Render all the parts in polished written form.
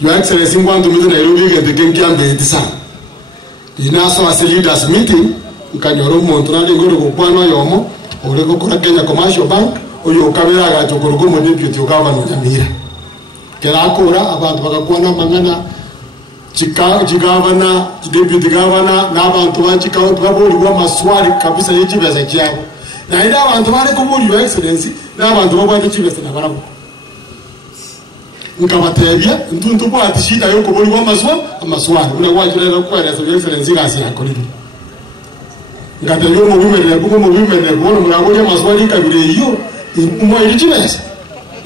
Your Excellency ngwantu mitu Nairobi get the game kiambe etisa. Inaso as a leaders meeting ukanyoro muntu nali ngoro kokwana yomo ore kokora Kenya Commercial Bank oyo kabira ga chokorogo mo deputy governor Nyamira. Kera akora abantu bakakwana mangana chikavana deputy governor n'abantu bachikaho tubaburiwa maswali kabisa y'ikibeza cyabo. Na ida abantu bari kuburi Your Excellency n'abantu babanje kibeza nabarabo. Nkabatebya ntuntu bwa tishida yo kuburiwa maswali una wajira kwereza Your Excellency gasi yakorire. Ngateyo mu bimerere kuko mu bimerere kubona murabonye maswali kabire iyo mo y'ikibeza.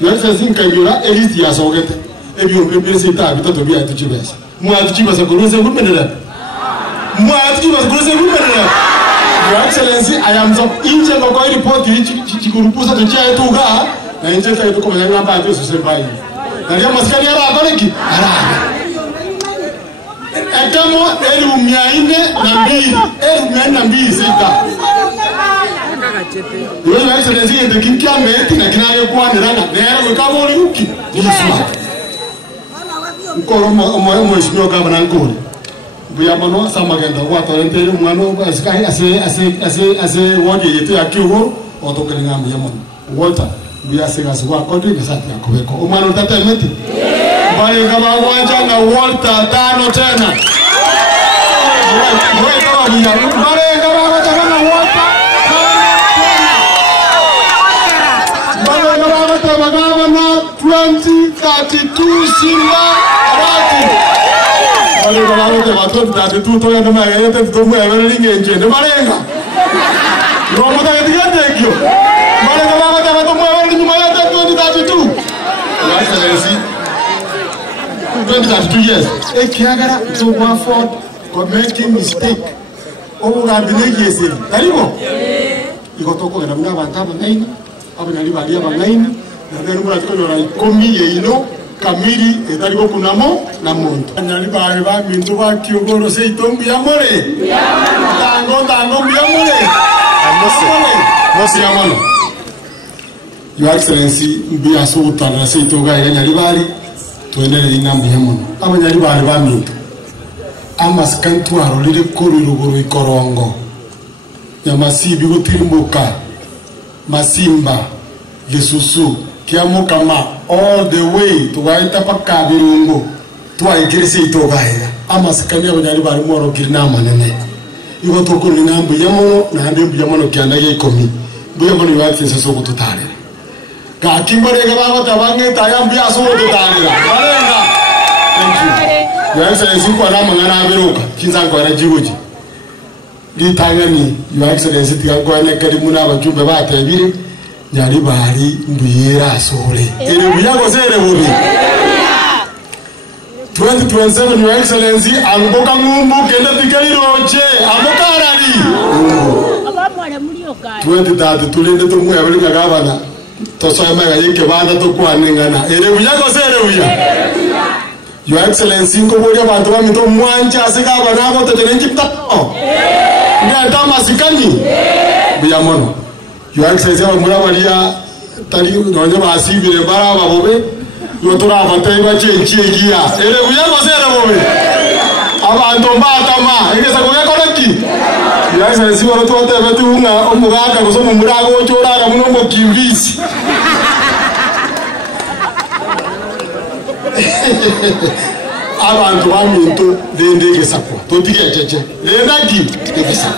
Your Excellency nkayura elite yasogete ebyo mbese ta bitatu bya tikibeza. Mwati kibasa kuruze kumenera. Mwati kibasa kuruze kumenera. Your Excellency, I am so inje ngoko report chikurupusa tuchia etuga na inje ta etuko manya mba atu susembai. Na ya maskani ara abareki. Ara. Ekamo eru miaine na mbili. Eru miaine na mbili sita. Your Excellency ende kinkia meti na kinaye kwa niranga. Nero kabori uki. Ni smart. Nkoro mheshimiwa gavana Nkuru Buyamano samagenda watorentele mwana ase wodi yetu ya Kiwo otokelinga Buyamano water buyasega swa kodi besati yakobeko omwana utata emeti bali kama wanja na water tano tena wewe kama Buyamano bali kama wanja na water bali kama wanja gavana 2032 Simba Wale kama wote watoto tatu toya na mara yote tutomwe awelinge nje ndo malenga romo ta kitigete kio wale kama wote watomwe awelinge nyuma yote 2032 Your Excellency 2032 years ekiagara to go forward for making mistake obu gabine yesi taribo ikotoko na mna bantaba ngaini abo nali balia bangaini na bero mura tikono na komi yeino kamiri etarigo kunamo na muntu nali bari ba mintu ba Kiogoro se itombi yamore tango yamore amose yamono Your Excellency mbi asuta na se itoga nyali bari tuenele inambi yamono abanyali bari ba mintu amaskantu arolire koriro ikorongo yamasibi gotirimboka masimba Yesusu kiamukama all the way to waita paka birungo twaigirisi itogaira amasikani abanyari bari moro girina manene igo tokuri nambu yamono na ndembu yamono kyanda yekomi buyamono yatse seso kututare ka kimborega baba tabange tayambi aso kututare barenga thank you Your Excellency kwa namangana abiruka kinzango arajigoji litangani Your Excellency tigangwane karimu n'abajumbe batebire nyari bari mbuyera asore ere buyago sere bubi 2027 Your Excellency angoka ngumbu kenda tikaliroche amokarari abamwale mulioka 2030 tulende tumwe abalinga gavana tosoma yake banda tokwanengana ere buyago sere buya Your Excellency ngoboya bantu bamito mwanja asigaba nabo tetenenjipta ngata masikani buyamono Your Excellency murabalia tari nonye basibire baraba bobe yotora abatari bacenkiye ere buyago sere bobe abantu mbatama igeza kugekoreki Your Excellency waro tote betunga omugaka gusoma murago chorara muno ngo kimbisi abantu baminto dende gesakwa totige cheche lenda ki tegesa